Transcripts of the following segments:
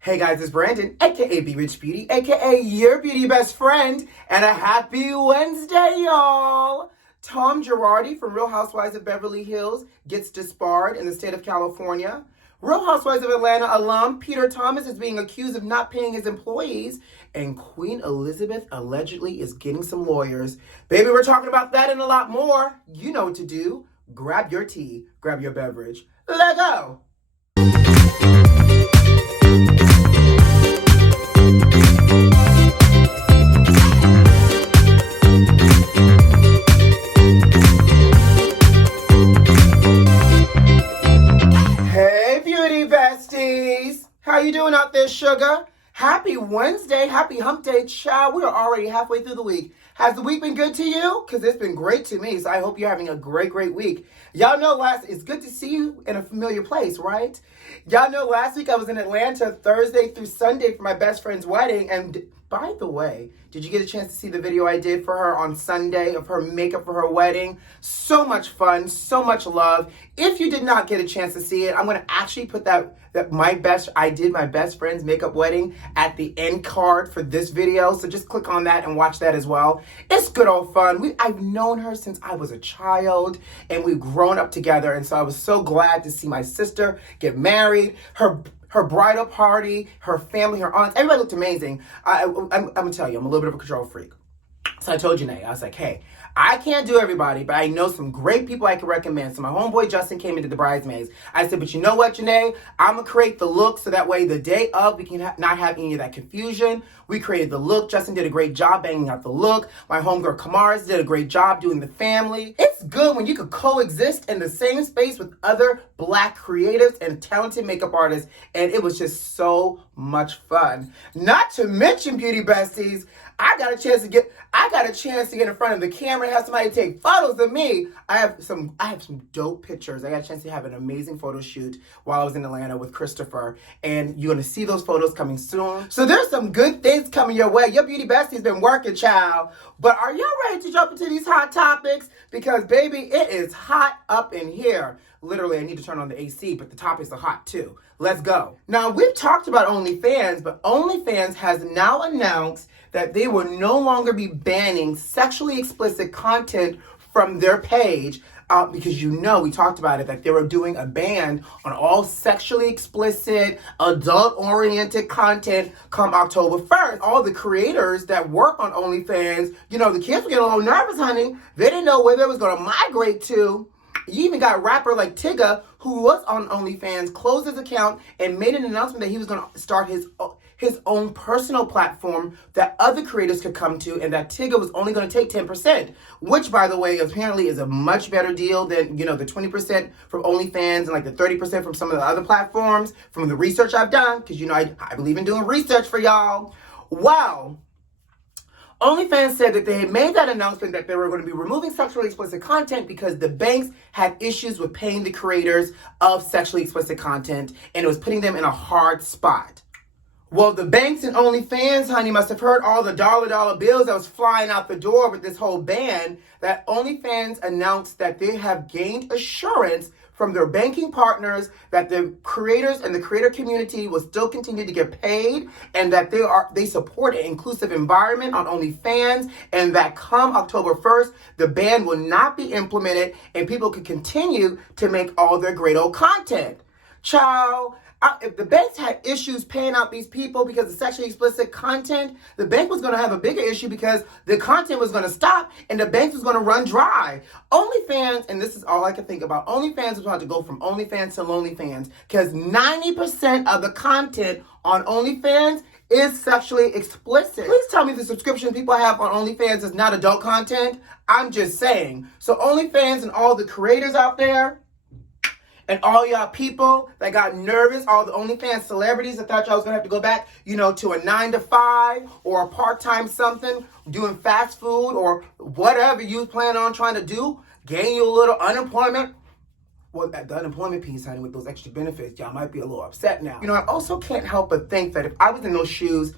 Hey guys, it's Brandon, aka B.Rich Beauty, aka your beauty best friend, and a happy Wednesday, y'all! Tom Girardi from Real Housewives of Beverly Hills gets disbarred in the state of California. Real Housewives of Atlanta alum Peter Thomas is being accused of not paying his employees, and Queen Elizabeth allegedly is getting some lawyers. Baby, we're talking about that and a lot more. You know what to do. Grab your tea, grab your beverage. Let go! Hey, beauty besties. How you doing out there, sugar? Happy Wednesday. Happy hump day, child. We are already halfway through the week. Has the week been good to you? Because it's been great to me, so I hope you're having a great week. Y'all know it's good to see you in a familiar place, right? Y'all know last week I was in Atlanta Thursday through Sunday for my best friend's wedding, and by the way, did you get a chance to see the video I did for her on Sunday of her makeup for her wedding? So much fun, so much love. If you did not get a chance to see it, I'm going to actually put I did my best friend's makeup wedding at the end card for this video. So just click on that and watch that as well. It's good old fun. I've known her since I was a child and we've grown up together. And so I was so glad to see my sister get married. Her bridal party, her family, her aunts, everybody looked amazing. I'm gonna tell you, I'm a little bit of a control freak. So I told Janae, I was like, hey, I can't do everybody, but I know some great people I can recommend. So my homeboy Justin came into the bridesmaids. I said, but you know what, Janae? I'm going to create the look so that way the day of we can not have any of that confusion. We created the look. Justin did a great job banging out the look. My homegirl Kamaris did a great job doing the family. It's good when you could coexist in the same space with other Black creatives and talented makeup artists. And it was just so much fun. Not to mention, beauty besties, I got a chance to get in front of the camera and have somebody take photos of me. I have some dope pictures. I got a chance to have an amazing photo shoot while I was in Atlanta with Christopher, and you're gonna see those photos coming soon. So there's some good things coming your way. Your beauty bestie's been working, child. But are y'all ready to jump into these hot topics? Because baby, it is hot up in here. Literally, I need to turn on the AC, but the topics are hot too. Let's go. Now, we've talked about OnlyFans, but OnlyFans has now announced that they will no longer be banning sexually explicit content from their page because we talked about it, that they were doing a ban on all sexually explicit, adult-oriented content come October 1st. All the creators that work on OnlyFans, the kids were getting a little nervous, honey. They didn't know where they was going to migrate to. You even got a rapper like Tigga, who was on OnlyFans, closed his account and made an announcement that he was going to start his own personal platform that other creators could come to, and that Tigga was only going to take 10%, which, by the way, apparently is a much better deal than, the 20% from OnlyFans and like the 30% from some of the other platforms, from the research I've done, because, I believe in doing research for y'all. Wow. OnlyFans said that they had made that announcement that they were going to be removing sexually explicit content because the banks had issues with paying the creators of sexually explicit content, and it was putting them in a hard spot. Well, the banks and OnlyFans, honey, must have heard all the dollar bills that was flying out the door with this whole ban, that OnlyFans announced that they have gained assurance from their banking partners that the creators and the creator community will still continue to get paid, and that they support an inclusive environment on OnlyFans, and that come October 1st, the ban will not be implemented and people can continue to make all their great old content. Child, if the banks had issues paying out these people because of sexually explicit content, the bank was going to have a bigger issue because the content was going to stop and the banks was going to run dry. OnlyFans, and this is all I can think about, OnlyFans was about to go from OnlyFans to LonelyFans because 90% of the content on OnlyFans is sexually explicit. Please tell me the subscription people have on OnlyFans is not adult content. I'm just saying. So OnlyFans and all the creators out there, and all y'all people that got nervous, all the OnlyFans celebrities that thought y'all was going to have to go back, to a 9-to-5 or a part-time something, doing fast food or whatever you plan on trying to do, gain you a little unemployment. Well, the unemployment piece, honey, with those extra benefits, y'all might be a little upset now. I also can't help but think that if I was in those shoes,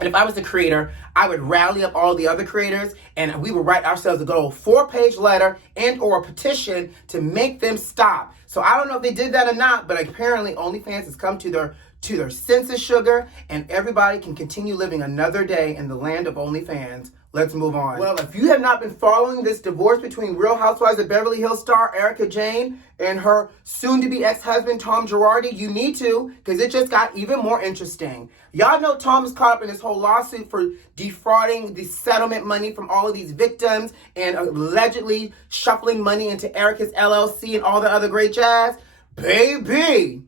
and if I was the creator, I would rally up all the other creators and we would write ourselves a good old 4-page letter and or a petition to make them stop. So I don't know if they did that or not, but apparently OnlyFans has come to their to their senses, sugar, and everybody can continue living another day in the land of OnlyFans. Let's move on. Well, if you have not been following this divorce between Real Housewives of Beverly Hills star Erika Jayne and her soon-to-be ex-husband Tom Girardi, you need to, because it just got even more interesting. Y'all know Tom is caught up in this whole lawsuit for defrauding the settlement money from all of these victims and allegedly shuffling money into Erika's LLC and all the other great jazz. Baby!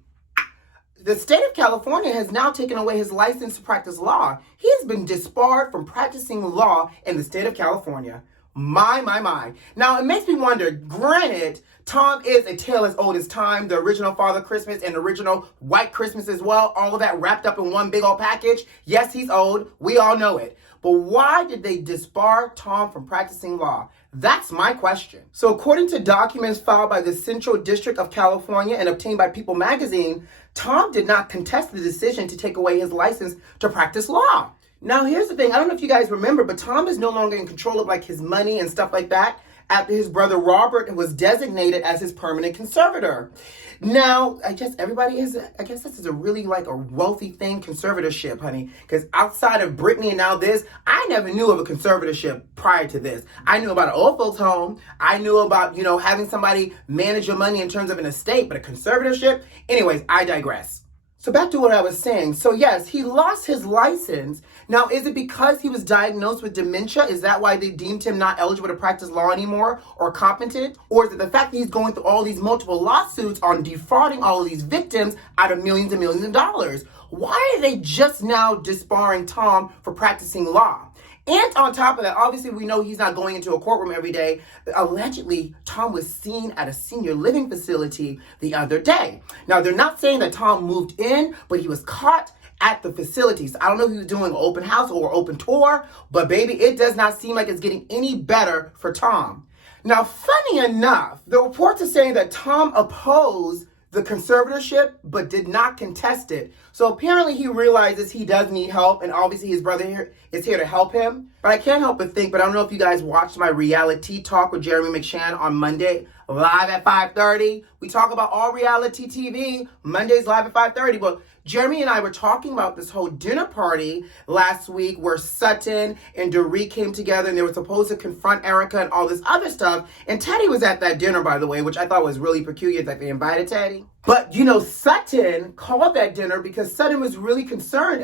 The state of California has now taken away his license to practice law. He has been disbarred from practicing law in the state of California. My. Now, it makes me wonder, granted, Tom is a tale as old as time, the original Father Christmas and original White Christmas as well, all of that wrapped up in one big old package. Yes, he's old. We all know it. But why did they disbar Tom from practicing law? That's my question. So according to documents filed by the Central District of California and obtained by People magazine, Tom did not contest the decision to take away his license to practice law. Now, here's the thing. I don't know if you guys remember, but Tom is no longer in control of like his money and stuff like that after his brother Robert was designated as his permanent conservator. Now, I guess this is a really like a wealthy thing, conservatorship, honey. Because outside of Britney and now this, I never knew of a conservatorship prior to this. I knew about an old folks home. I knew about, having somebody manage your money in terms of an estate, but a conservatorship? Anyways, I digress. So back to what I was saying. So yes, he lost his license. Now, is it because he was diagnosed with dementia? Is that why they deemed him not eligible to practice law anymore or competent? Or is it the fact that he's going through all these multiple lawsuits on defrauding all of these victims out of millions and millions of dollars? Why are they just now disbarring Tom for practicing law? And on top of that, obviously we know he's not going into a courtroom every day. Allegedly, Tom was seen at a senior living facility the other day. Now, they're not saying that Tom moved in, but he was caught at the facilities. I don't know if he was doing an open house or open tour, but baby, it does not seem like it's getting any better for Tom. Now, funny enough, the reports are saying that Tom opposed the conservatorship, but did not contest it. So apparently he realizes he does need help, and obviously his brother here is here to help him. But I can't help but think, but I don't know if you guys watched my reality talk with Jeremy McShann on Monday, live at 5:30. We talk about all reality TV, Mondays live at 5:30. But Jeremy and I were talking about this whole dinner party last week where Sutton and Dorit came together and they were supposed to confront Erika and all this other stuff. And Teddy was at that dinner, by the way, which I thought was really peculiar that they invited Teddy. But, Sutton called that dinner because Sutton was really concerned.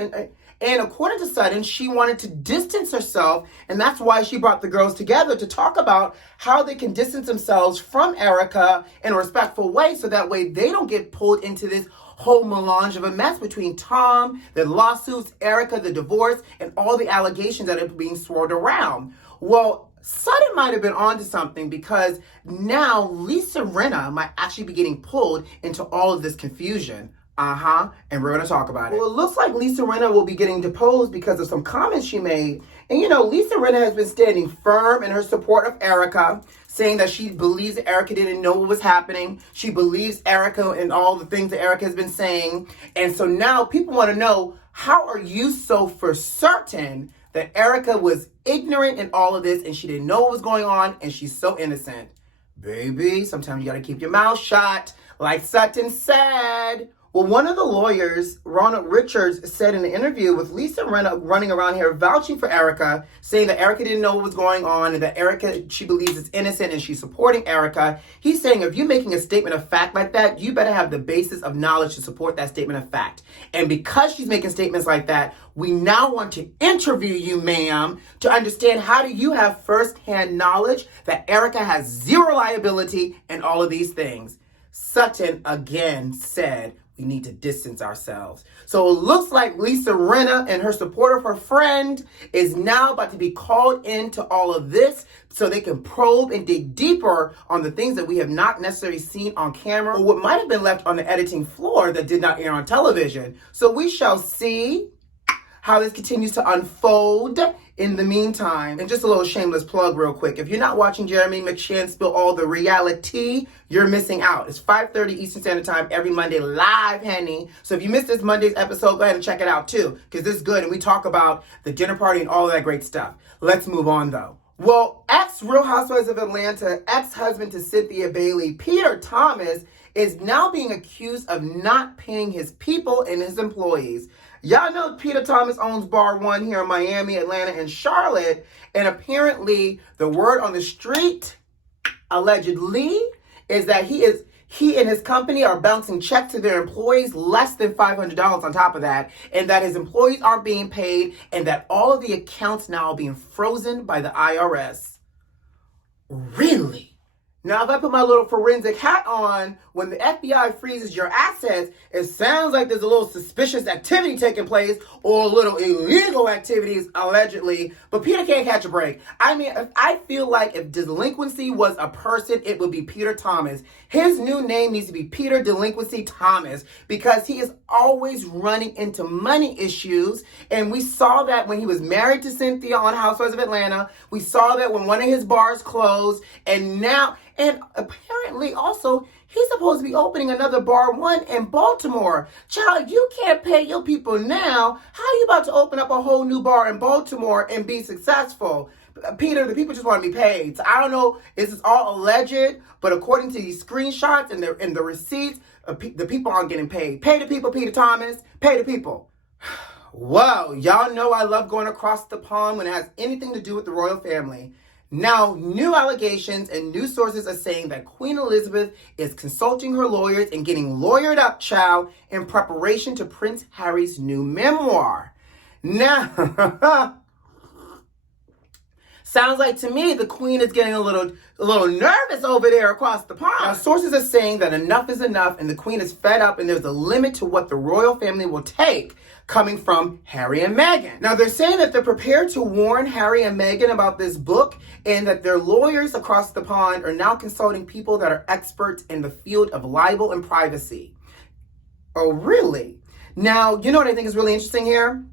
And according to Sutton, she wanted to distance herself. And that's why she brought the girls together to talk about how they can distance themselves from Erika in a respectful way so that way they don't get pulled into this whole melange of a mess between Tom, the lawsuits, Erika, the divorce, and all the allegations that are being swirled around. Well, Sutton might have been onto something because now Lisa Rinna might actually be getting pulled into all of this confusion. And we're going to talk about it. Well, it looks like Lisa Rinna will be getting deposed because of some comments she made. And Lisa Rinna has been standing firm in her support of Erika, saying that she believes that Erika didn't know what was happening. She believes Erika and all the things that Erika has been saying. And so now people want to know, how are you so for certain that Erika was ignorant in all of this and she didn't know what was going on and she's so innocent? Baby, sometimes you got to keep your mouth shut, like Sutton said. Well, one of the lawyers, Ronald Richards, said in an interview with Lisa Rinna running around here vouching for Erika, saying that Erika didn't know what was going on and that Erika, she believes, is innocent and she's supporting Erika. He's saying if you're making a statement of fact like that, you better have the basis of knowledge to support that statement of fact. And because she's making statements like that, we now want to interview you, ma'am, to understand how do you have firsthand knowledge that Erika has zero liability and all of these things. Sutton again said, we need to distance ourselves. So it looks like Lisa Rinna and her support of her friend is now about to be called into all of this so they can probe and dig deeper on the things that we have not necessarily seen on camera or what might have been left on the editing floor that did not air on television. So we shall see how this continues to unfold in the meantime. And just a little shameless plug real quick. If you're not watching Jeremy McShann spill all the reality, you're missing out. It's 5:30 Eastern Standard Time every Monday live, honey. So if you missed this Monday's episode, go ahead and check it out too, because this is good. And we talk about the dinner party and all of that great stuff. Let's move on though. Well, ex-Real Housewives of Atlanta, ex-husband to Cynthia Bailey, Peter Thomas, is now being accused of not paying his people and his employees. Y'all know Peter Thomas owns Bar One here in Miami, Atlanta, and Charlotte. And apparently the word on the street, allegedly, is that he and his company are bouncing checks to their employees less than $500 on top of that, and that his employees aren't being paid, and that all of the accounts now are being frozen by the IRS. Really? Now, if I put my little forensic hat on, when the FBI freezes your assets, it sounds like there's a little suspicious activity taking place or a little illegal activities, allegedly, but Peter can't catch a break. I mean, I feel like if delinquency was a person, it would be Peter Thomas. His new name needs to be Peter Delinquency Thomas because he is always running into money issues, and we saw that when he was married to Cynthia on Housewives of Atlanta. We saw that when one of his bars closed, and apparently also, he's supposed to be opening another Bar One in Baltimore. Child, if you can't pay your people now, how are you about to open up a whole new bar in Baltimore and be successful? Peter, the people just want to be paid. So I don't know, this is all alleged, but according to these screenshots and the receipts, the people aren't getting paid. Pay the people, Peter Thomas. Pay the people. Whoa, y'all know I love going across the pond when it has anything to do with the royal family. Now, new allegations and new sources are saying that Queen Elizabeth is consulting her lawyers and getting lawyered up, child, in preparation to Prince Harry's new memoir. Now, sounds like to me the Queen is getting a little nervous over there across the pond. Now, sources are saying that enough is enough and the Queen is fed up and there's a limit to what the royal family will take coming from Harry and Meghan. Now, they're saying that they're prepared to warn Harry and Meghan about this book and that their lawyers across the pond are now consulting people that are experts in the field of libel and privacy. Oh, really? Now, you know what I think is really interesting here?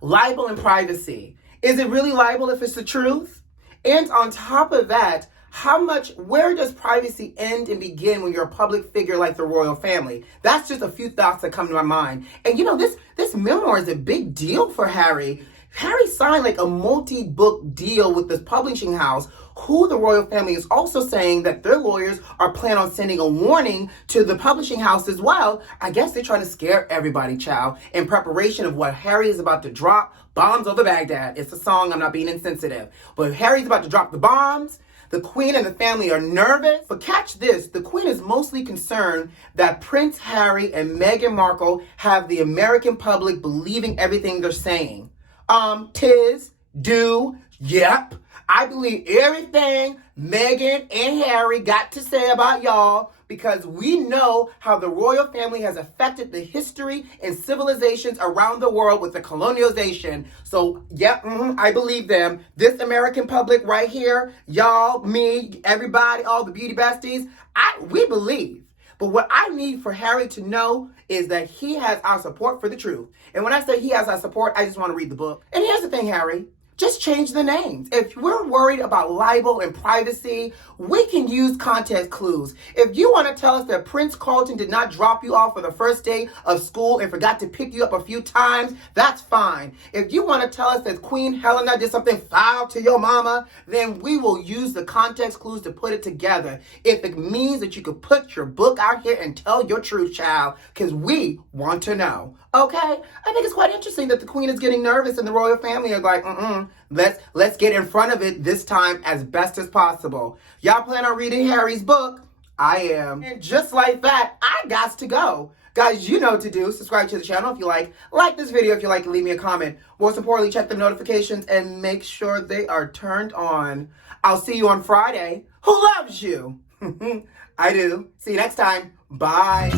Libel and privacy. Is it really libel if it's the truth? And on top of that, where does privacy end and begin when you're a public figure like the royal family? That's just a few thoughts that come to my mind. And you know, this memoir is a big deal for Harry. Harry signed like a multi-book deal with this publishing house, who the royal family is also saying that their lawyers are planning on sending a warning to the publishing house as well. I guess they're trying to scare everybody, child, in preparation of what Harry is about to drop. Bombs over Baghdad. It's a song, I'm not being insensitive. But Harry's about to drop the bombs. The Queen and the family are nervous. But catch this, the Queen is mostly concerned that Prince Harry and Meghan Markle have the American public believing everything they're saying. Yep. I believe everything Meghan and Harry got to say about y'all because we know how the royal family has affected the history and civilizations around the world with the colonialization. So, yep, I believe them. This American public right here, y'all, me, everybody, all the beauty besties, we believe. But what I need for Harry to know is that he has our support for the truth. And when I say he has our support, I just want to read the book. And here's the thing, Harry. Just change the names. If we're worried about libel and privacy, we can use context clues. If you want to tell us that Prince Carlton did not drop you off for the first day of school and forgot to pick you up a few times, that's fine. If you want to tell us that Queen Helena did something foul to your mama, then we will use the context clues to put it together. If it means that you could put your book out here and tell your truth, child, because we want to know. Okay? I think it's quite interesting that the Queen is getting nervous and the royal family are like, let's get in front of it this time as best as possible. Y'all plan on reading Harry's book? I am. And just like that, I got to go. Guys, you know what to do. Subscribe to the channel if you like this video if you like, leave me a comment. Most importantly, check the notifications and make sure they are turned on. I'll see you on Friday. Who loves you? I do. See you next time. Bye.